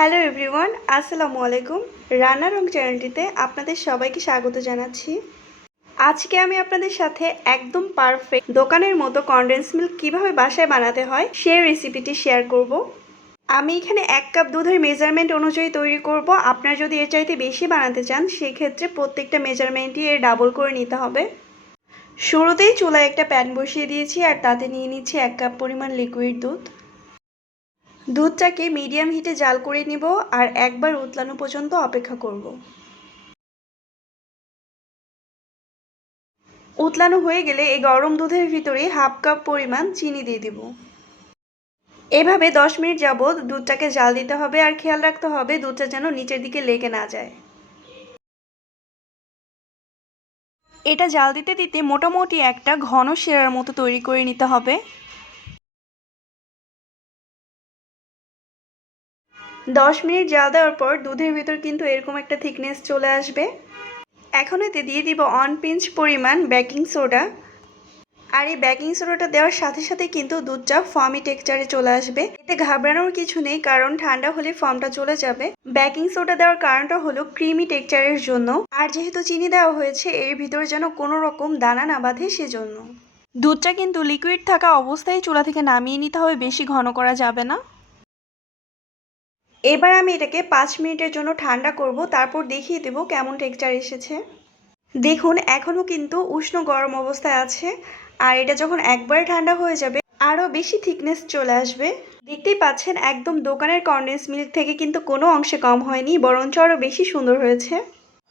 Hello everyone, আসসালামু আলাইকুম। রান্না রং চ্যানেলটিতে আপনাদের সবাইকে স্বাগত জানাচ্ছি। আজকে আমি আপনাদের সাথে একদম পারফেক্ট দোকানের মতো কনডেন্স মিল্ক কীভাবে বাসায় বানাতে হয় সেই রেসিপিটি শেয়ার করব। আমি এখানে এক কাপ দুধের মেজারমেন্ট অনুযায়ী তৈরি করব। আপনারা যদি এর চাইতে বেশি বানাতে চান, সেক্ষেত্রে প্রত্যেকটা মেজারমেন্টই এর ডাবল করে নিতে হবে। শুরুতেই চুলায় একটা প্যান বসিয়ে দিয়েছি আর তাতে নিয়ে নিচ্ছি এক কাপ পরিমাণ লিকুইড দুধ। দুধটাকে মিডিয়াম হিটে জাল করে নিব আর একবার উতলানো পর্যন্ত অপেক্ষা করব। উতলানো হয়ে গেলে এই গরম দুধের ভিতরে হাফ কাপ পরিমাণ চিনি দিয়ে দিব। এভাবে দশ মিনিট যাবৎ দুধটাকে জাল দিতে হবে আর খেয়াল রাখতে হবে দুধটা যেন নিচের দিকে লেগে না যায়। এটা জাল দিতে দিতে মোটামুটি একটা ঘন শিরার মতো তৈরি করে নিতে হবে। দশ মিনিট জাল দেওয়ার পর দুধের ভিতর কিন্তু এরকম একটা থিকনেস চলে আসবে। এখন এতে দিয়ে দিব অন পিঞ্চ পরিমাণ বেকিং সোডা আর এই বেকিং সোডাটা দেওয়ার সাথে সাথে কিন্তু দুধটা ফর্মি টেক্সচারে চলে আসবে। এতে ঘাবড়ানোর কিছু নেই, কারণ ঠান্ডা হলে ফর্মটা চলে যাবে। বেকিং সোডা দেওয়ার কারণটা হলো ক্রিমি টেক্সচারের জন্য। আর যেহেতু চিনি দেওয়া হয়েছে, এর ভিতরে যেন কোনো রকম দানা না বাঁধে সেজন্য। দুধটা কিন্তু লিকুইড থাকা অবস্থায় চুলা থেকে নামিয়ে নিতে হবে, বেশি ঘন করা যাবে না। এবার আমি এটাকে পাঁচ মিনিটের জন্য ঠান্ডা করব, তারপর দেখিয়ে দেবো কেমন টেক্সচার এসেছে। দেখুন, এখনও কিন্তু উষ্ণ গরম অবস্থায় আছে, আর এটা যখন একবার ঠান্ডা হয়ে যাবে, আরও বেশি থিকনেস চলে আসবে। দেখতেই পাচ্ছেন, একদম দোকানের কন্ডেন্স মিল্ক থেকে কিন্তু কোনো অংশে কম হয়নি, বরঞ্চ আরও বেশি সুন্দর হয়েছে।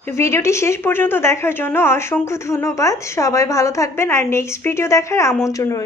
ভিডিওটি শেষ পর্যন্ত দেখার জন্য অসংখ্য ধন্যবাদ। সবাই ভালো থাকবেন, আর নেক্সট ভিডিও দেখার আমন্ত্রণ রইল।